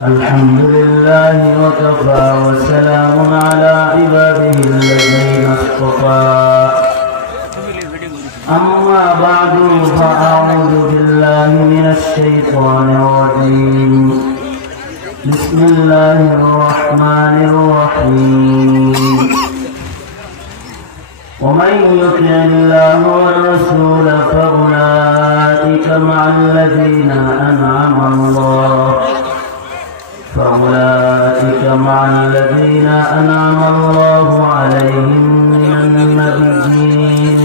الحمد لله وكفى وسلام على عباده الذين اصطفى أما بعد فأعوذ بالله من الشيطان الرجيم بسم الله الرحمن الرحيم ومن يطع الله والرسول فأولئك مع الذين أنعم الله عليهم من النبيين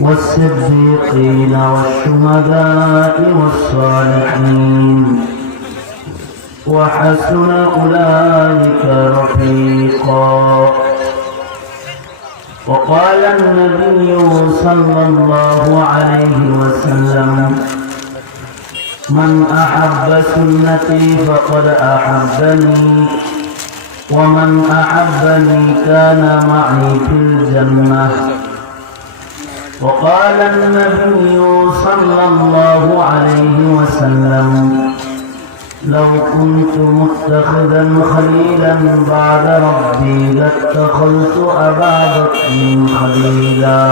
والصديقين والشهداء والصالحين وحسن أولئك رفيقا. وقال النبي صلى الله عليه وسلم من أحب سنتي فقد أحبني ومن أحبني كان معي في الجنة. وقال النبي صلى الله عليه وسلم لو كنت متخذا خليلا بعد ربي لاتخذت أبا بكر خليلا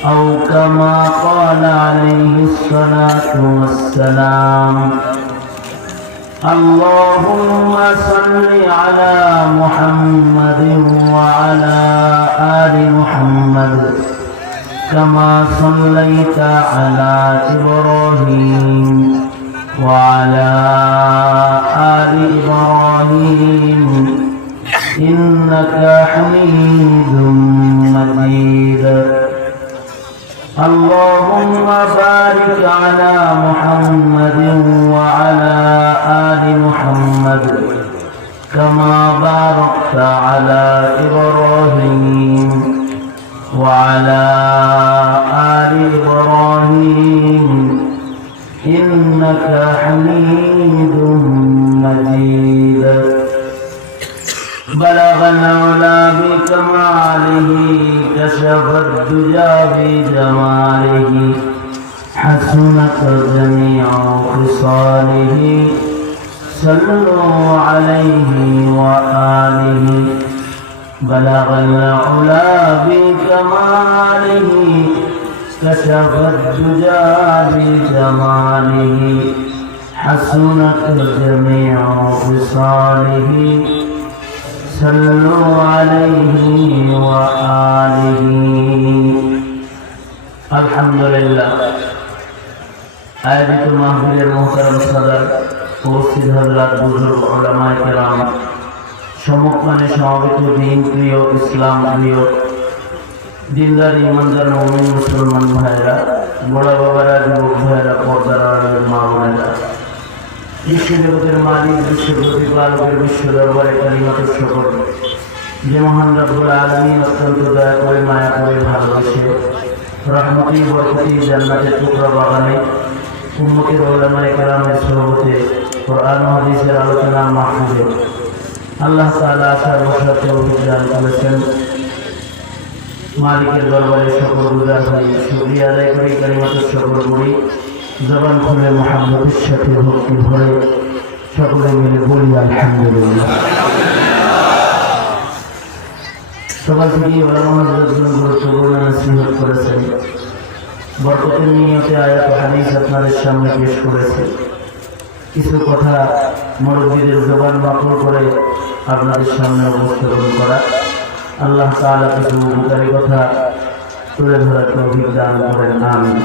أو كما قال عليه الصلاة والسلام. اللهم صل على محمد وعلى آل محمد كما صليت على إبراهيم وعلى آل إبراهيم إنك حميد مجيد. اللهم بارك على محمد وعلى آل محمد كما باركت على إبراهيم وعلى آل إبراهيم إنك حميد مجيد. بلغ العلا بكماله كشف الدجى بجماله حسنت جميع خصاله صلوا عليه وآله. بلغ العلا بكماله كشف الدجى بجماله حسنت جميع خصاله صلوا عليه وآله. الحمد لله. আয়োজিত মাহফিলের মুহতারাম সাদাত উপস্থিত হযরত বুজুর্গ উলামায়ে কেরাম, সম্মুখে সমবেত দিন প্রিয়, ইসলাম প্রিয়, দিনদার ইমানদার মুমিন মুসলমান ভাইরা, বড় বাবারা, যুবক ভাইরা, পর্দার আড়ালের মা বোনেরা, বিশ্বজগতের মালিক, বিশ্ব প্রতিপালকের বিশ্ব দরবারে কালিমাতুর শুকর, যে মহান রব্বুল আলামিন অত্যন্ত দয়া করে, মায়া করে, ভালোবেসে রহমতি বরকতি জান্নাতের টুকরা বাগানে উম্মতের উলামায়ে কেরামের সোহবতে কোরআন ও হাদিসের আলোচনা মাহফিলে আল্লাহ তাআলা আশার বসার তৌফিক দান করেছেন। মালিকের দরবারে শুকরগুজার হই, শুকরিয়া আদায় করি, কালিমাতুর শুকর করি, জবান খুলে মুহাম্মদের সাথে ভক্তি ভরে সকলে মিলে বলি আলহামদুলিল্লাহ। সকাল থেকে গুরুত্বপূর্ণ নসিহত করেছেন, বরকতের নিয়তে আয়াত হাদিস আপনাদের সামনে পেশ করেছে। কিছু কথা মুরব্বীদের জবান বাকল করে আপনাদের সামনে উপস্থাপন করা, আল্লাহ তাআলা কিছু উপকারী কথা তুলে ধরার তৌফিক দান করেন, আমিন।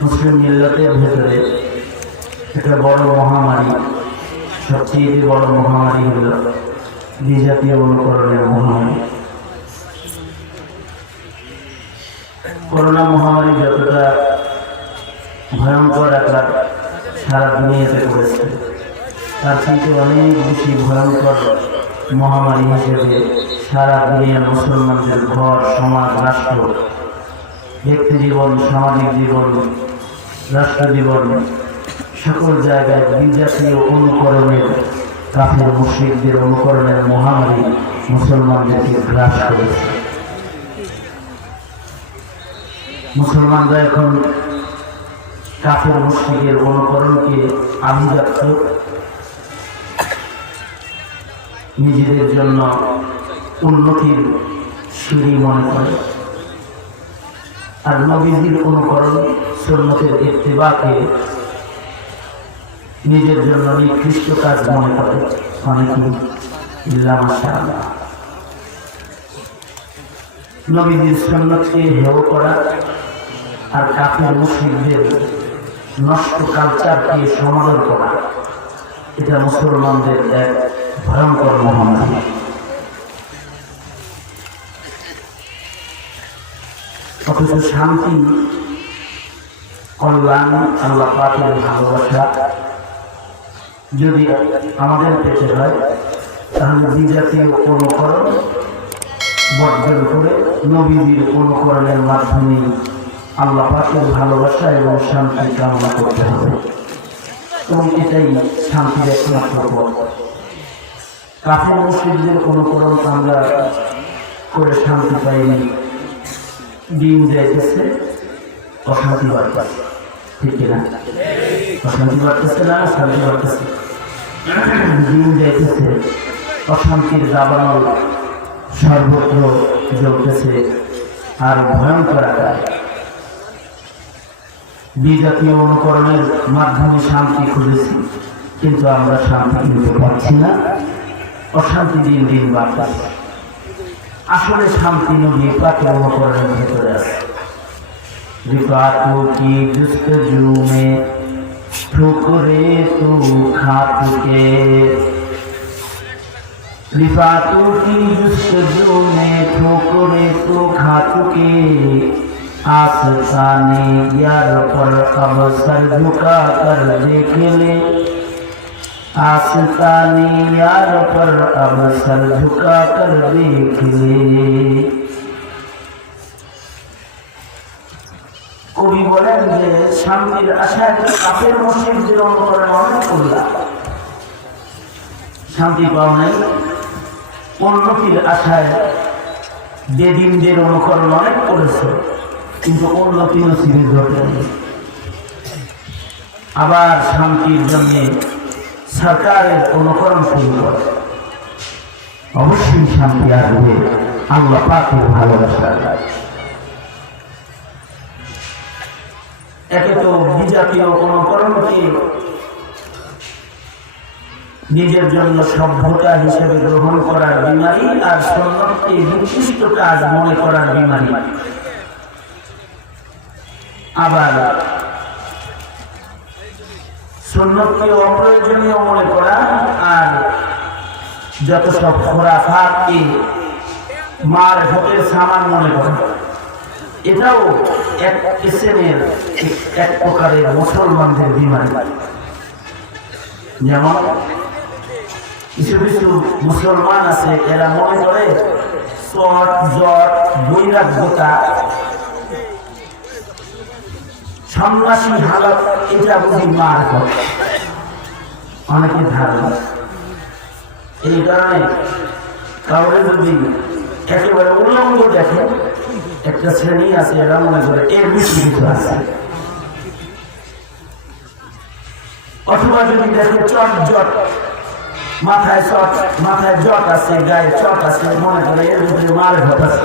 মুসলিম মিল্লাতের ভেতরে একটা বড় মহামারী, সবচেয়ে বড় মহামারী হল বিজাতীয় অনুকরণের মহামারী। করোনা মহামারী যতটা ভয়ঙ্কর আকার সারা দুনিয়াতে করেছে, তার থেকে অনেক বেশি ভয়ঙ্কর মহামারী হিসেবে সারা দুনিয়ার মুসলমানদের ঘর, সমাজ, রাষ্ট্র, ব্যক্তি জীবন, সামাজিক জীবন, রাষ্ট্র জীবন, সকল জায়গায় বিজাতীয় অনুকরণের, কাফের মুশরিকদের অনুকরণের মহামারী মুসলমানদেরকে গ্রাস করেছে। মুসলমানরা এখন কাফের মুশরিকের অনুকরণকে আভিজাত্য, নিজেদের জন্য উন্নতির সিঁড়ি মনে করে, আর নবীজির অনুকরণ সুন্নতের ইত্তেবাকে নিজের জন্য নিকৃষ্ট কাজ মনে করে অনেকেই। মাশাআল্লাহ, নবীজির সুন্নতকে হেয় করা আর কাফের মুশরিকদের নষ্ট কালচারকে সমাদর করা, এটা মুসলমানদের এক ভয়ঙ্কর মহামারী। অথচ শান্তি, কল্যাণ, আল্লাহ পাকের ভালোবাসা যদি আমাদের পেতে হয়, তাহলে বিজাতীয় অনুকরণ বর্জন করে নবীজির অনুকরণের মাধ্যমে আল্লাহ পাকের ভালোবাসা এবং শান্তি কামনা করতে হবে, এবং এটাই শান্তির একমাত্র পথ। কাফের মুশরিকদের অনুকরণ আমরা করে শান্তি পাইনি, দিন যাইতেছে অশান্তি বাড়তেছে, ঠিক কিনা? অশান্তি বাড়তেছে না, শান্তি বাড়তেছে। দিন যাইতেছে অশান্তির দাবানল সর্বত্র জ্বলতেছে আর ভয়ঙ্কর আকার। বিজাতীয় অনুকরণের মাধ্যমে শান্তি খুঁজেছি, কিন্তু আমরা শান্তি কিনতে পারছি না, অশান্তি দিন দিন বাড়তেছে। আসলে শান্তি নবী পাকের অনুকরণের ভেতরে আছে। रिफातों की जुस्तजू में ठोकरे तू खा चुके, रिफातों की जुस्तजू में ठोकरे तू खा चुके, आस्ताने यार पर अब सर झुका कर देख ले, आस्ताने यार पर अब सर झुका कर देख ले। কবি বলেন যে শান্তির আশায় কাফের মুশরিকদের অনুকরণ অনেক করলাম, শান্তি পাও নাই। উন্নতির আশায় বেদিনদের অনুকরণ অনেক করেছে, কিন্তু উন্নতি নসিবে ঘটে। আবার শান্তির জন্য সরকারের অনুকরণ শুরু করে, অবশ্যই শান্তি আসবে আল্লাহ পাকের ভালোবাসা। একে তো বিজাতীয় অনুকরণকে নিজের জন্য সভ্যতা হিসেবে গ্রহণ করার বিমারি, আর সুন্নতকে নিকৃষ্ট কাজ মনে করার বিমারি। আবার সুন্নতকে অপ্রয়োজনীয় মনে করা, আর যত সব খোরাফাতকে মারফতের সামান মনে করা, এটাও এক কিসেমের এক প্রকারের মুসলমানদের বিমারি। যেমন কিছু কিছু মুসলমান আছে, এরা মনে করে চট জট বৈরাগ্যতা সন্ন্যাসী হালত, এটা বুঝি মারফত, অনেকে ধারণা। এই কারণে কাউরে যদি একেবারে উল্লঙ্গ দেখে, একটা শ্রেণী আছে এরা মনে করে এর বেশি কিছু আছে। অথবা যদি দেখে চট জট, মাথায় চট, মাথায় জট আছে, গায়ে চট আছে, মনে করে এর ভিতরে মারফত আছে।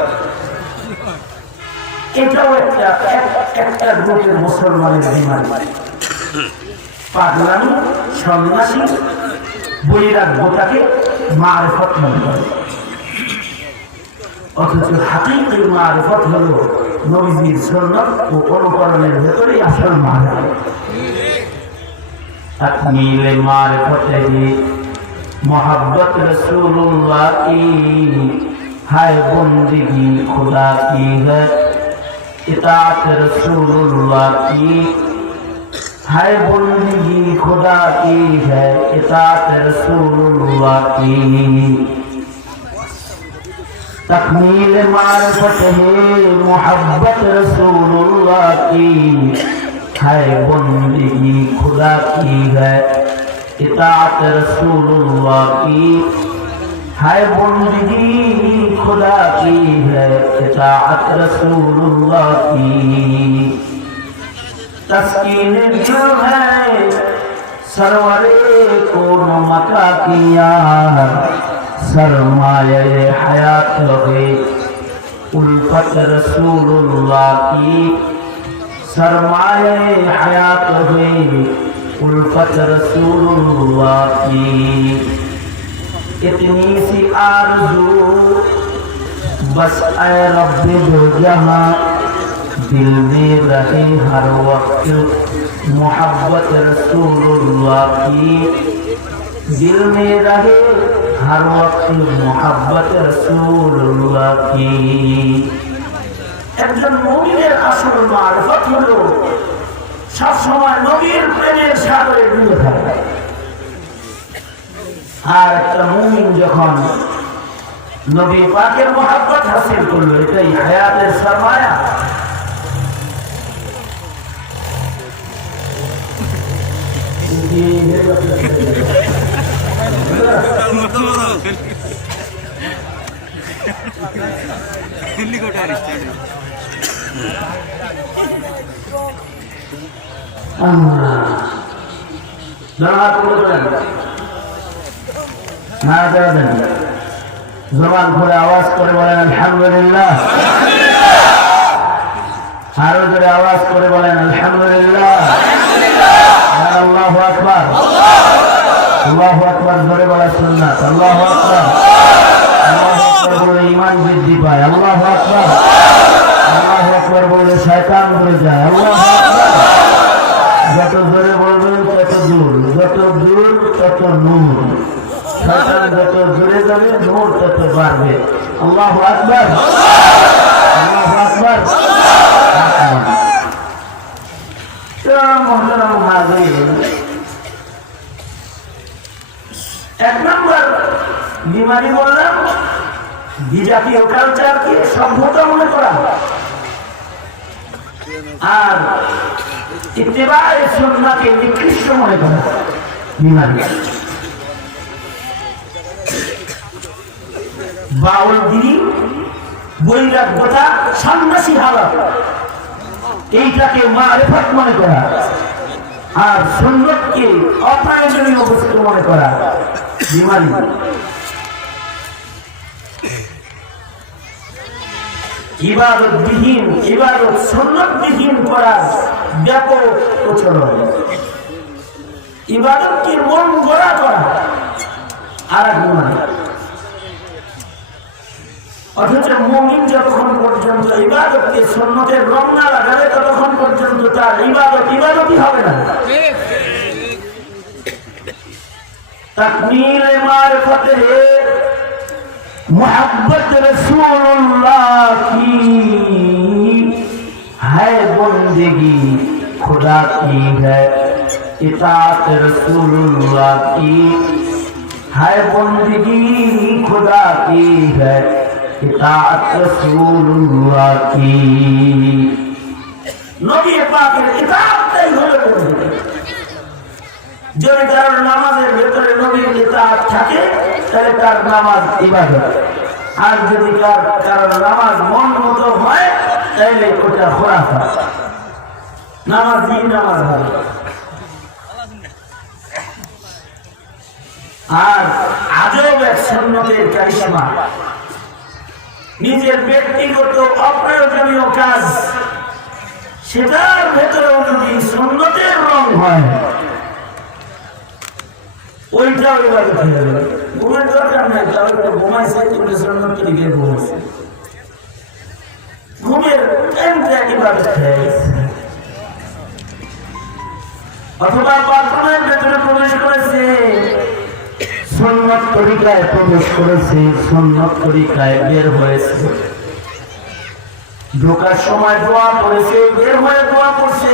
এটাও একটা গ্রুপের মুসলমানের বিমারি। পাগলামি, সন্ন্যাসী, বৈরাগ্যতাকে মারফত মনে করে, অথচ হাকিকি মারফত হলো নবীজির সুন্নাত ও অনুকরণের ভেতরেই আসল মারফত। তাকমিল মারফত হি मोहब्बत रसूलुल्लाह की है, बंदगी खुदा की है, इताअत रसूलुल्लाह की है, बंदगी खुदा की है, इताअत रसूलुल्लाह की। तकमील मारिफत है मोहब्बत रसूलुल्लाह की है, बंदगी खुदा की है, इताअत रसूलुल्लाह की है, बंदगी खुदा की है, इताअत रसूलुल्लाह की। तस्कीन दिल है सरवरे कौन मका की यार सरमाए हयात है उल्फत रसूलुल्लाह की सरमाए हयात है उल्फत रसूलुल्लाह की इतनी सी आरज़ू बस ऐ रब्बे दो जहां दिल में रहे हर वक्त मोहब्बत रसूलुल्लाह की दिल में रहे हर वक्त मोहब्बत रसूलुल्लाह की একজন মুমিনের আসল মারফত হলো সব সময় নবীর প্রেমের সাগরে ডুবে থাকা আর একটা মুমিন যখন নবী পাকের মোহাব্বত হাসিল করলো এটাই হায়াতের সরমায়া জবান খুলে আওয়াজ করে বলেন আলহামদুলিল্লাহ আরো জোরে আওয়াজ করে বলেন আলহামদুলিল্লাহ আল্লাহু আকবার আল্লাহু আকবার জোরে বলা সুন্নাত আল্লাহু আকবার আল্লাহু আকবার বলে ঈমান বৃদ্ধি পায় আল্লাহু আকবার বলে শয়তান দূরে যায় আল্লাহু আকবার যত জোরে বলবেন তত দূর যত দূর তত নূর শয়তান যত জোরে যাবে নূর তত বাড়বে আল্লাহু আকবার আল্লাহু আকবার এক নম্বর বিমারি বললাম বিজাতীয় কালচারকে সভ্যতা মনে করা আর ইত্তেবায়ে সুন্নাহকে নিকৃষ্ট মনে করা বিমারি বাউলগিরি বৈরাগ্যতা সন্ন্যাসী হালত এইটাকে মারিফত মনে করা আর সুন্নতকে অপ্রয়োজনীয় বস্তু মনে করা বিমারি ইবাদতবিহীন ইবাদত সুন্নতবিহীন করার ব্যাপক প্রচলন ইবাদতকে মন গড়া করা আর এক বিমারি অথচ মুমিন যতক্ষণ পর্যন্ত ইবাদতকে সুন্নতের রং না লাগাবে ততক্ষণ পর্যন্ত তার ইবাদতই হবে না তাকমীল মারিফত হে मोहब्बत रसूलुल्लाह की है बंदगी खुदा की है इताअत रसूलुल्लाह की है बंदगी खुदा की है इताअत रसूलुल्लाह की नबी पाकेर इताअतই হলো বন্দেগী যদি কারোর নামাজের ভিতরে নবীর ইতাআত থাকে তাহলে তার নামাজ ইবাদত আর যদি কারোর নামাজ মন মতো হয় তাহলে ওটা খুরাফাত নামাজ হবে আর আজব এক সুন্নতের কারিশমা নিজের ব্যক্তিগত অপ্রয়োজনীয় কাজ সেটার ভেতরে যদি সুন্নতের রং হয় ওইটাও ইবাদত হয়ে যাবে ঘুমের দরকার নাই তাহলে ঘুমাইছে তুমি সুন্নত তরিকে ঘুমাইছে ঘুমের টাইমটা ইবাদত হয়ে গেছে অথবা বাথরুমের ভেতরে প্রবেশ করেছে সুন্নত তরিকায় প্রবেশ করেছে সুন্নত তরিকায় বের হয়েছে ঢোকার সময় দোয়া করেছে বের হয়ে দোয়া করছে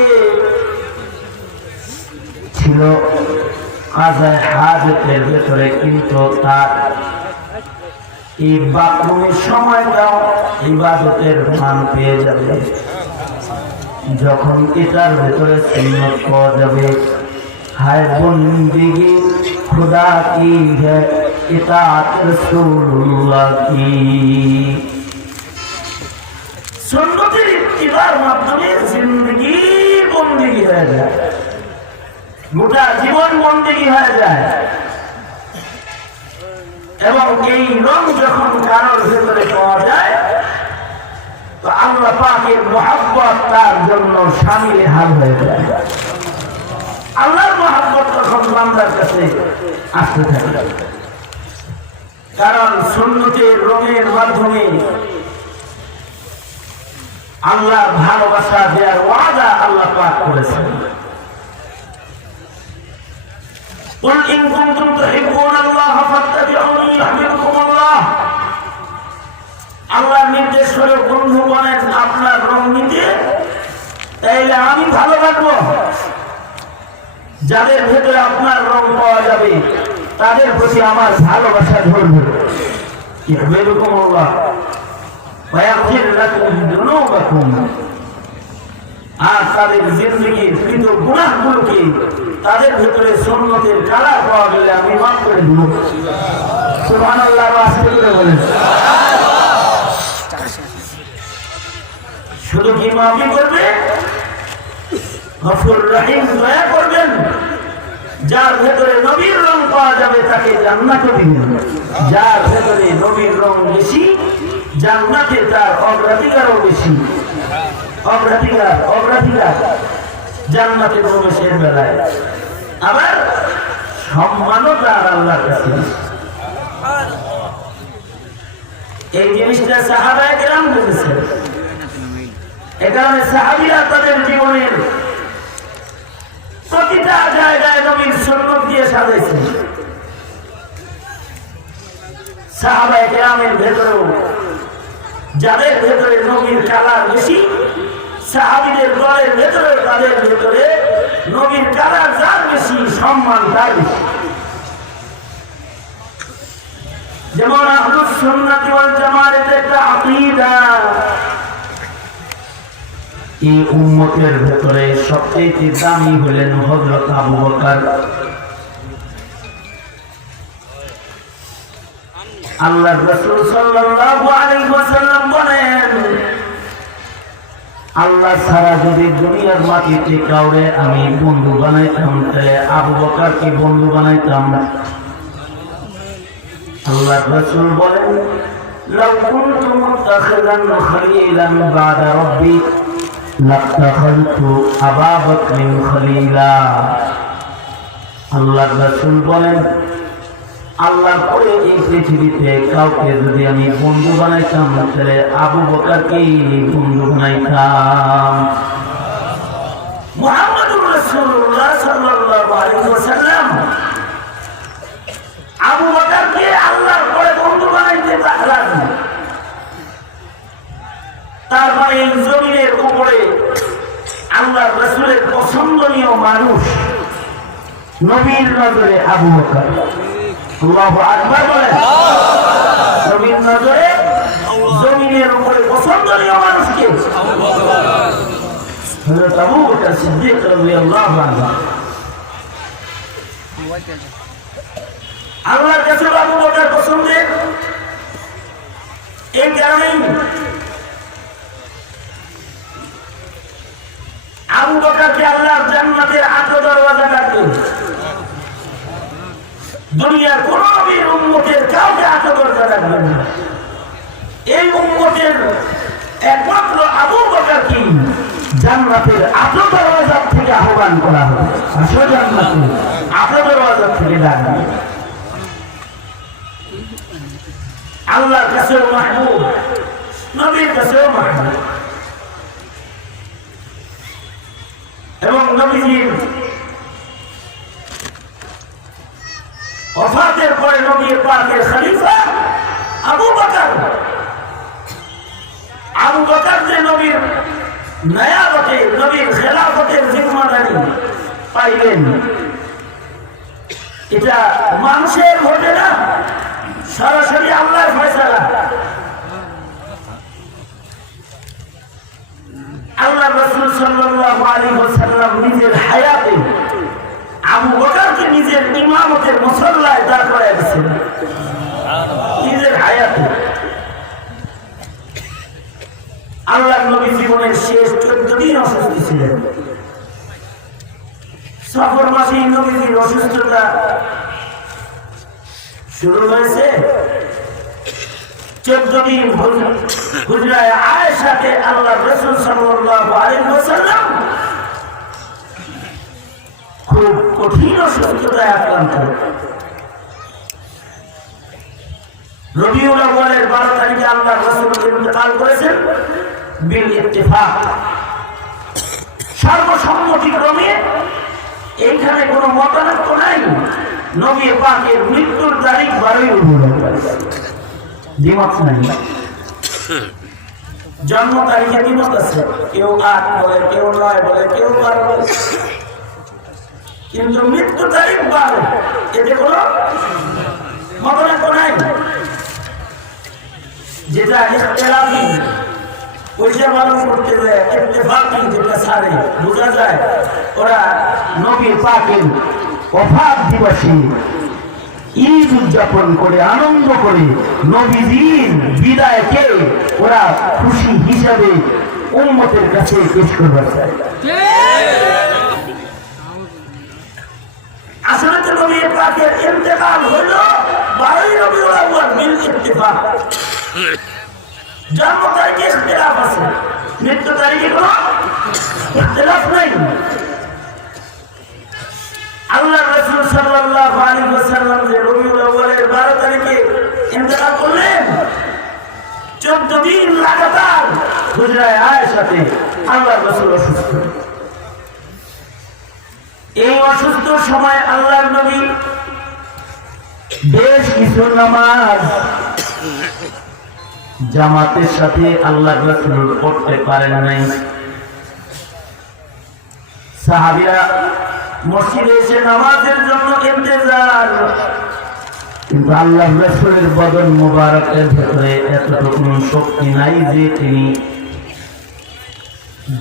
ছিল কাজায়ে হাজতের ভেতরে কিন্তু তার এই বাথরুমের সময়টাও ইবাদতের মান পেয়ে যাবে যখন এটার ভেতরে সুন্নত পাওয়া যাবে হায় বন্দেগী खुदा की है इताअत रसूलुल्लाह की सुन्नतेर इत्तिबार माध्यमे जिंदगी बंदेगी হয়ে যায়, গোটা জীবন বন্দেগী হয়ে যায়। এবং এই রং যখন কারোর ভেতরে পাওয়া যায় তো আল্লাহ পাকের মহব্বত তার জন্য শামিল হাল হয়ে যায়। আল্লাহর মহব্বত তখন বান্দার কাছে আসতে থাকে, কারণ সুন্নতের রঙের মাধ্যমে আল্লাহ ভালোবাসা দেওয়ার ওয়াদা আল্লাহ পাক করেছেন। قل إن كنتم تحبون الله فاتبعوني يحببكم الله। আল্লাহর নির্দেশ হলো বন্ধু বলেন আপনার রং নিতে, তাইলে আমি ভালো রাখবো। যাদের ভেতরে আপনার রং পাওয়া যাবে তাদের প্রতি আমার ভালোবাসা ধরবে। يحببكم الله ويغفر لكم ذنوبكم। আর তাদের জিন্দেগির কৃত গুনাহগুলোকে তাদের ভেতরে সুন্নতের কালার পাওয়া গেলে আমি মাফ করে দেব। সুবহানাল্লাহ, আস্তে করে বলেন। শুধু কি মাফি করবে, গফুর রহিম দয়া করবেন। যার ভেতরে নবীর রং পাওয়া যাবে তাকে জান্নাতে দিবেন। যার ভেতরে নবীর রং বেশি জান্নাতে তার অগ্রাধিকারও বেশি। অগ্রাধিকার জান্নাতে প্রবেশের বেলায়, আবার সম্মানও তার আল্লাহর কাছে। এই জিনিসটা সাহাবায়ে কেরাম বুঝেছেন। এ কারণে সাহাবীরা তাদের জীবনের প্রতিটা জায়গায় নবীর সুন্নাত দিয়ে সাজাইছেন। সাহাবায়ে কেরামের ভেতরেও যাদের ভেতরে নবীর কালার বেশি, সাহাবীদের দলের ভেতরে তাদের ভেতরে নবীর কালার যার বেশি সম্মান তার বেশি। যেমন আহলুস সুন্নাত ওয়াল জামাতের একটা আকীদা, এই উম্মতের ভেতরে সবচেয়ে দামি হলেন হযরত আবু বকর। আল্লাহর রাসূল সাল্লাল্লাহু আলাইহি ওয়াসাল্লাম বলেন, আল্লাহ ছাড়া যদি দুনিয়ার মাটিতে কাউরে আমি বন্ধু বানাইতাম তাহলে আবু বকরকে বন্ধু বানাইতাম। আল্লাহর রাসূল বলেন, লাউ কুনতু মুত্তাখিযান খলীলান বা'দা রাব্বি লাত্তাখাযতু আবু বকরিন খলীলা। আল্লাহর রাসূল বলেন, আল্লাহর পরে এই পৃথিবীতে কাউকে যদি আমি বন্ধু বানাইতাম তাহলে আবু বকরকে বন্ধু বানাইতাম। মুহাম্মদুর রাসূলুল্লাহ সাল্লাল্লাহু আলাইহি ওয়াসাল্লাম আবু বকরকে আল্লাহর পরে বন্ধু বানাইতে পারলেন। তার মানে জমিনের উপরে আল্লাহর রাসূলের পছন্দনীয় মানুষ নবীর নজরে আবু বকর। আল্লাহু আকবার বলেন। নবীর নজরে জমিনের উপরে পছন্দনীয় মানুষ কে? হযরত আবু বকর সিদ্দিক রাদিয়াল্লাহু আনহু। আল্লাহর কাছে আবু বকর পছন্দের এই কারণেই আবু বকরকে আল্লাহ জান্নাতের 8 দরওয়াজা রাখবেন। দুনিয়ার কোন নবীর উম্মতের কাউকে 8 দরজা রাখবেন না। এই উম্মতের একমাত্র আবু বকরকে জান্নাতের 8 দরওয়াজা থেকে আহ্বান করা হবে। আসলে জান্নাতের 8 দরওয়াজা থেকে ডাকবে। আল্লাহর কাছেও মাহবুব, নবীর কাছেও মাহবুব। এবং নবীজির ওফাতের পরে নবীর পাকের খলিফা আবু বকর। আবু বকর যে নবীর নয়াবতে নবীর খেলাফতের জিম্মাদারি পাইলেন, এটা মানুষের ঘটে না, সরাসরি আল্লাহর ফয়সালা। আল্লাহ রাসূল সাল্লাল্লাহু আলাইহি ওয়াসাল্লাম নিজের হায়াতে আবু বকরকে নিজের ইমামতের মুসল্লায় দাঁড় করায় দিয়েছেন। নিজের হায়াতে আল্লাহর নবী জীবনের শেষ 14 দিন অসুস্থ ছিলেন। নবীজির অসুস্থতা শুরু হয়েছে 14 দিন হুজরায়ে আয়েশাকে আল্লাহর রাসূল সাল্লাল্লাহু আলাইহি ওয়াসাল্লাম খুব কঠিন অসুস্থতায় আক্রান্ত। রবিউল আউয়ালের 12 তারিখে আল্লাহর রাসূল ইন্তেকাল করেছেন বিল ইত্তিফাক, সর্বসম্মতিক্রমে। এইখানে কোনো মতানৈক্য নাই। নবী পাকের মৃত্যুর তারিখ 12ই রবিউল আউয়াল, দ্বিমত নাই। জন্ম তারিখে দ্বিমত আছে, কেউ 8 বলে, কেউ 9 বলে, কেউ 12 বলে, কিন্তু মৃত্যু তারিখ 12, এতে কোনো মতানৈক্য নাই। যেটা ইখতিলাফি ওইটা পালন করতে যায়, ইত্তেফাকি যেটা সারে বোঝা যায় ওরা নবী পাকের ওফাত দিবসে ঈদ উদযাপন করে, আনন্দ করে, নবীজির বিদায়কে ওরা খুশি হিসাবে উম্মতের কাছে পেশ করবার চায়। আসলে তো নবী পাকের ইন্তেকাল হলো 12ই রবিউল আউয়াল বিল ইত্তিফাক। জন্ম তারিখে ইখতিলাফ আছে, মৃত্যু তারিখে কোনো ইখতিলাফ নাই। আল্লাহর রাসূল সাল্লাল্লাহু আলাইহি ওয়াসাল্লাম যে রবিউল আউয়ালের 12 তারিখে ইন্তেকাল করলেন, 14 দিন লাগাতার হুজরায়ে আয়েশাতে আল্লাহর রাসূল অসুস্থ। এই অসুস্থ সময় আল্লাহর নবী বেশ কিছু নামাজ জামাতের সাথে আল্লাহর রাসূল পড়তে পারেন নাই। সাহাবীরা মসজিদে এসে নামাজের জন্য ইন্তজার, কিন্তু আল্লাহর রাসূলের বদন মোবারকের ভেতরে এতটুকু শক্তি নাই যে তিনি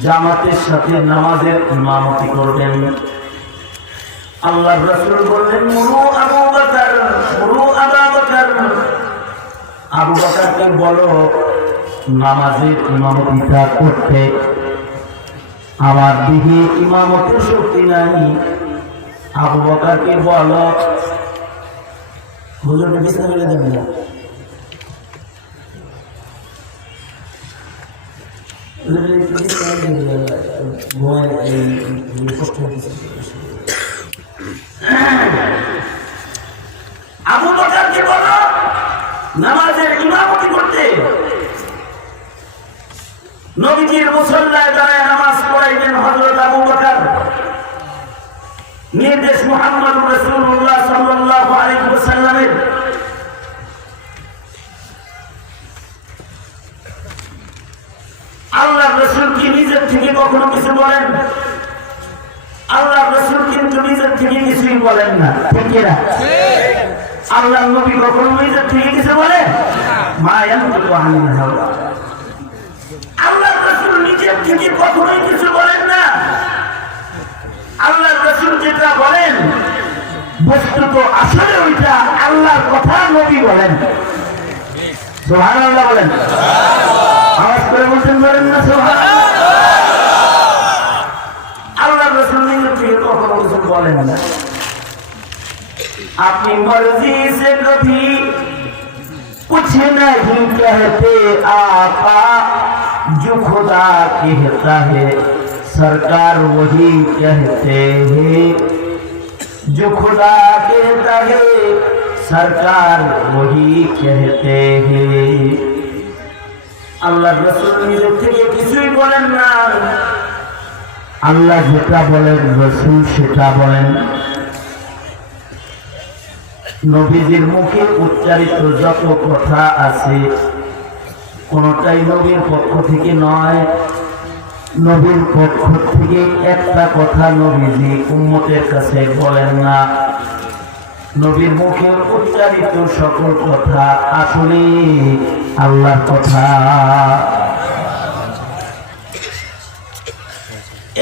জামাতের সাথে নামাজের ইমামতি করবেন। আল্লাহর রাসূল বললেন, মুরু আবু বকর, মুরু আবু বকর, আবু বকরকে বলো নামাজের ইমামতিটা করতে। আমার দিকে ইমামতের শক্তি নাই, আবু বকরকে বলো। হুজুরকে বিছানা মেলে দেবেন না, আবু বকরকে বলো নামাজের ইমামতি করতে। নবীজির মুসল্লায় দাঁড়ায় নামাজ পড়াইবেন হযরত আবু বকর। নির্দেশ মুহাম্মদ রাসূলুল্লাহ সাল্লাল্লাহু আলাইহি ওয়াসাল্লামের। আল্লাহর রাসূল কি নিজের থেকে কখনো কিছু বলেন? আল্লাহর রাসূল কিন্তু নিজের থেকে কিছুই বলেন না, ঠিক কি না? আল্লাহর নবী কখনো নিজের থেকে কিছু বলেন? মা ইয়ানতিকু আনিল হাওয়া। আল্লাহর রাসূল নিজের থেকে কখনোই কিছু বলেন না। আল্লাহর রাসূল যেটা বলেন বস্তুত আসলে ওইটা আল্লাহর কথা নবী বলেন। সুবহানাল্লাহ বলেন, আওয়াজ করে বলতেন, বলেন না সুবহানাল্লাহ। আল্লাহর রাসূল নিজের থেকে কখনো কিছু বলেন না। अपनी मर्जी से कभी कुछ नहीं कहते आका, जो खुदा कहता है सरकार वही कहते हैं, जो खुदा कहता है सरकार वही कहते हैं। আল্লাহর রাসূল নিজের থেকে কিছুই বলেন না, আল্লাহ যেটা বলেন রাসূল সেটা বলেন। নবীজির মুখে উচ্চারিত যত কথা আছে কোনটাই নবীর পক্ষ থেকে নয়। নবীর পক্ষ থেকে একটা কথা নবীজি উম্মতের কাছে বলেন না। নবীর মুখে উচ্চারিত সকল কথা আসলে আল্লাহর কথা।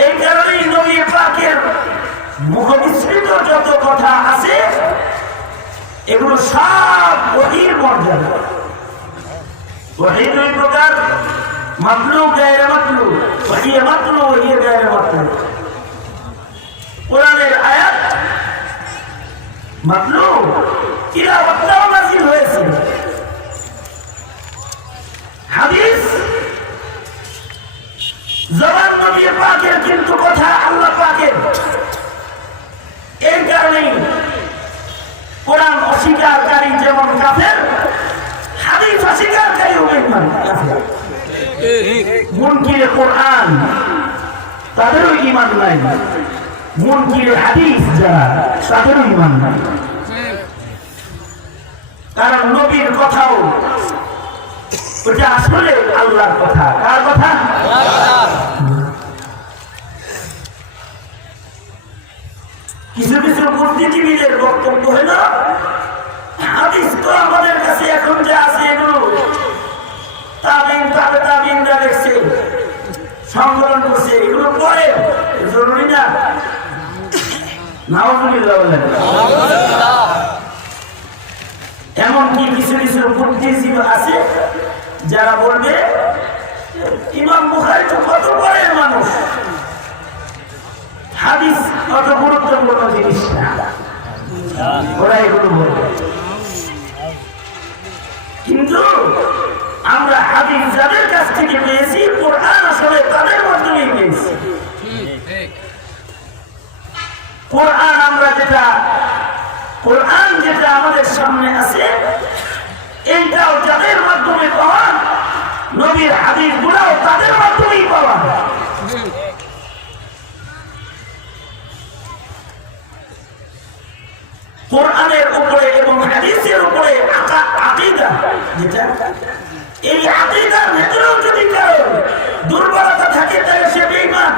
এই কারণেই নবী পাকের মুখনিসৃত যত কথা আছে এগুলো সব ওহীর মর্যাদা। ওহী দুই প্রকার, মাতলু গায়রে মাতলু। ওহী মাতলু, ওহী গায়রে মাতলু। কোরআনের আয়াত মাতলু তিলাওয়াতটাও নাযিল হয়েছে। হাদিস জবান নবী পাকের, কিন্তু কথা আল্লাহ পাকের। এই কারণেই কোরআন অস্বীকারী যেমন কাফের, হাদিস অস্বীকারীও বেঈমান কাফের। মুনকিরে কোরআন তাদেরও ঈমান নাই, মুনকিরে হাদিস যারা তাদেরও ঈমান নাই। কারণ নবীর কথাও ওটা আসলে আল্লাহর কথা। কার কথা? কিছু কিছু বুদ্ধিজীবীদের বক্তব্য হলো হাদিস তো আমাদের কাছে এখন যে আছে এগুলো তাবেঈনরা দেখছে, সংকলন করছে, এগুলো পরে জরুরি না। নাউজুবিল্লাহ বলেন। এমনকি কিছু কিছু বুদ্ধিজীবী আছে যারা বলবে ইমাম বুখারী তো কত পরের মানুষ, হাদিস কত গুরুত্বপূর্ণ জিনিস না, ওরা এগুলো বলবে। কিন্তু আমরা হাদিস যাদের কাছ থেকে পেয়েছি, কোরআন আসলে তাদের মাধ্যমেই পেয়েছি। কোরআন যেটা আমাদের সামনে আছে, এইটাও যাদের মাধ্যমে পাওয়া, নবীর হাদিস গুলাও তাদের মাধ্যমেই পাওয়া। কোরআনের উপরে এবং হাদিসের উপরে আকীদা, যেটা এই আকীদার ভেতরেও যদি কারো দুর্বলতা থাকে তাহলে সে বেঈমান।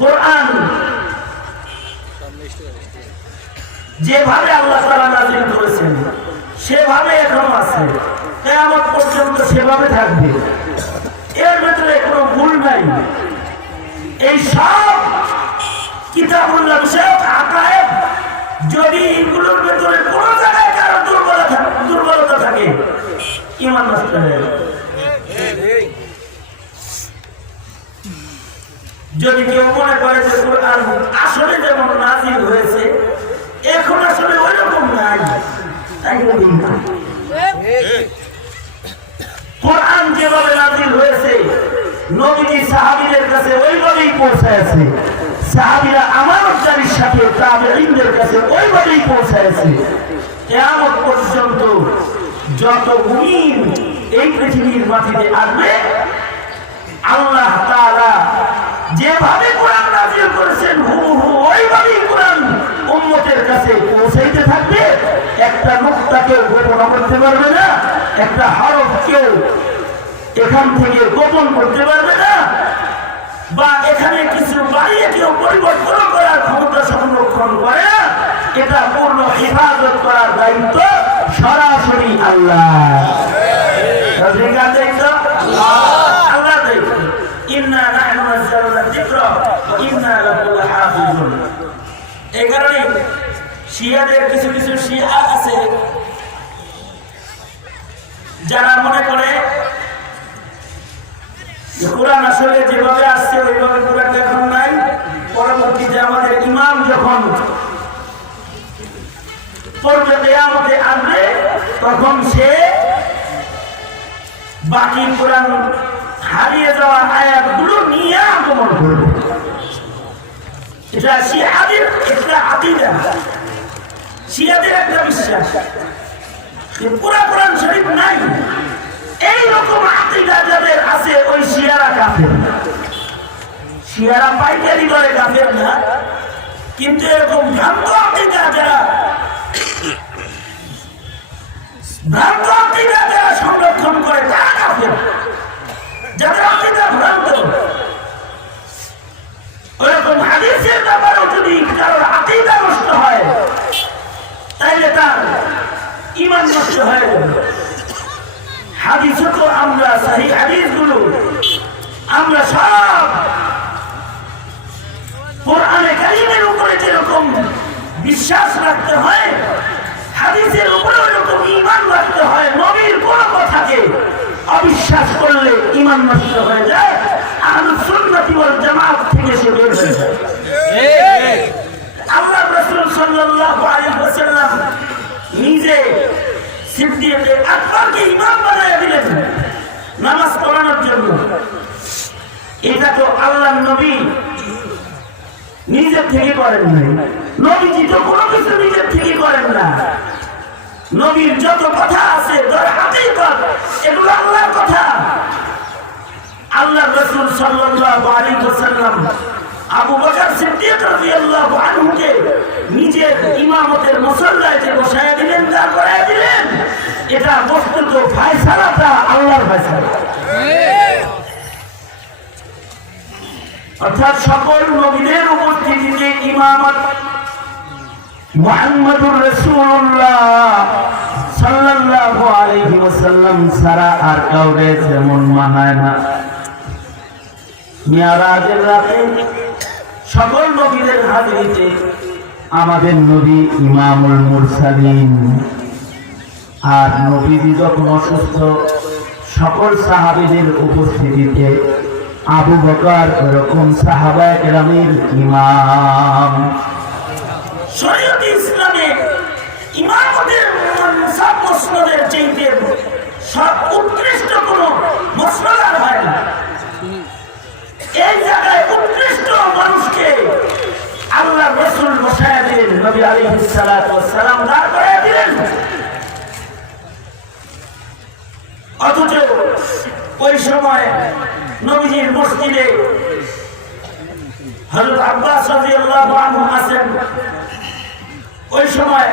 কোরআন যেভাবে আল্লাহ তাআলা নাযিল করেছেন সেভাবে এখনো আছে, কিয়ামত পর্যন্ত সেভাবে থাকবে, এর ভেতরে কোনো ভুল নাই। এই সব কিতাবুল্লাহ বিষয়ক আকায়েদ যদি এগুলোর ভেতরে কোনো জায়গায় কারো দুর্বলতা থাকে, ঈমান নষ্ট হয়ে যাবে। যদি কেউ মনে করে যে কোরআন আসলে যেমন নাযিল হয়েছে এখন আসলে ওইরকম নাই, তাই বলবেন না। কোরআন যেভাবে নাযিল হয়েছে নবীজি সাহাবীদের কাছে ওইভাবেই পৌঁছায়ছে, সাহাবীরা আমানতদারির সাথে তাবেঈনদের কাছে ওইভাবেই পৌঁছায়ছে। কিয়ামত পর্যন্ত যত মুমিন এই পৃথিবীর মাটিতে আসবে, আল্লাহ তাআলা যেভাবে কোরআন নাযিল করেছেন হুবহু ওইভাবেই কোরআন উম্মতের কাছে পৌঁছাইতে থাকবে। একটা নুকতা কেউ গোপন করতে পারবে না, একটা হরফ কেউ এখান থেকে গোপন করতে পারবে না, বা এখানে কিছু বাড়িয়ে কেউ পরিবর্তন করার ক্ষমতা সংরক্ষণ করে না। এটা পূর্ণ হেফাজত করার দায়িত্ব সরাসরি আল্লাহ। আল্লাহ ইন্না নাহনু নাযালনা যিকরা ওয়া ইন্না লাহু লাহাফিজুন। এই কারণে শিয়াদের কিছু কিছু শিয়া আছে যারা মনে করে কোরআন আসলে যেভাবে আসছে ওইভাবে কোরআন এখন নাই, পরবর্তীতে আমাদের ইমাম যখন পড়বে কিয়ামতে আসবে তখন সে বাকি কোরআন হারিয়ে যাওয়া আয়াতগুলো নিয়ে আগমন করবে। এটা শিয়াদের একটা আকীদা, শিয়াদের একটা বিশ্বাস। পুরা কোরআন শরীফ নাই, এইরকম আকীদা যাদের আছে ওই শিয়ারা কাফের। শিয়ারা পাইকারি দরে কাফের না, কিন্তু এরকম ভ্রান্ত আকীদা যারা সংরক্ষণ করে তারা কাফের। যাদের আকীদা ভ্রান্ত, ওরকম হাদিসের ব্যাপারেও যদি কারোর আকীদা নষ্ট হয় তাইলে তার ঈমান নষ্ট হয়ে যাবে। হাদিসও তো আমরা সহিহ হাদিসগুলো আমরা সব কোরআনে কারীমের উপরে যেরকম বিশ্বাস রাখতে হয়, হাদিসের উপরে ওরকম ঈমান রাখতে হয়। নবীর কোন কথাকে অবিশ্বাস করলে ঈমান নষ্ট হয়ে যায়, আহলুস সুন্নাত ওয়াল জামাত থেকে সে বের হয়ে যায়। আল্লাহ সাল্লাল্লাহু আলাইহি ওয়াসাল্লাম নিজে সিদ্দিক আকবরকে ইমাম বানিয়ে দিলেন নামাজ পড়ানোর জন্য। এটা তো আল্লাহর নবী নিজের থেকে করেন নাই। নবীজি তো কোনো কিছু নিজের থেকে করেন না। নবীর যত কথা আছে হাকিকত, এগুলো আল্লাহর কথা। আল্লাহর রাসূল সাল্লাল্লাহু আলাইহি ওয়াসাল্লাম আবু বকর সিদ্দিক রাদিয়াল্লাহু আনহুকে নিজের ইমামতের মুসল্লায় যে বসায় দিলেন, যা করায় দিলেন, এটা বস্তুত ফয়সালাটা আল্লাহর ফয়সালা। অর্থাৎ সকল নবীদের উপস্থিতিতে ইমামত মুহাম্মদুর রাসূলুল্লাহ সাল্লাল্লাহু আলাইহি ওয়াসাল্লাম ছাড়া আর কাউকে যেমন মানায় না। মিরাজের রাতে সকল নবীদের হাজিরিতে আমাদের নবী ইমামুল মুরসালিন, আর নবীজি যখন অসুস্থ সকল সাহাবীদের উপস্থিতিতে আবু বকর এরকম সাহাবায়ে কেরামের ইমাম। শরীয়ত ইসলামে ইমামতের সব মসনদের চাইতে সব উৎকৃষ্ট কোনো মসনদ আর হয় না। এই জায়গায় উৎকৃষ্ট মানুষকে আল্লাহ রাসূল বসায় দিলেন, নবী আলাইহিস সালাতু ওয়াস সালাম দাঁড় করায় দিলেন। অথচ ওই সময় নবীজির মসজিদে হযরত আব্বাস রাদিয়াল্লাহু আনহু আছেন। ওই সময়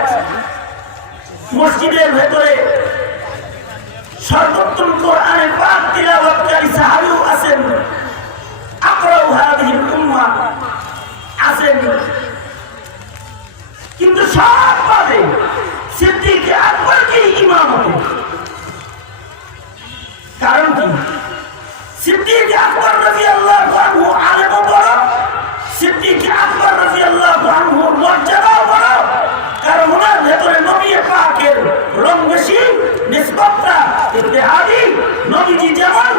মসজিদের ভেতরে সর্বোত্তম কোরআনের পাক তিলাওয়াতকারী সাহাবীও আছেন, আকরাউ হাদিহিল উম্মাহ আছেন। কিন্তু সব বাদে সিদ্দিক আকবরকে ইমামতে। কারণ কি? সিদ্দিক আকবর রাদিয়াল্লাহু আনহু আলেম বড়, সিদ্দিক আকবর রাদিয়াল্লাহু আনহুর মর্যাদাও বড়। কারণ ওনার ভেতরে নবী পাকের রং বেশি, নিসবতটা ইত্তেহাদি। নবীজি যেমন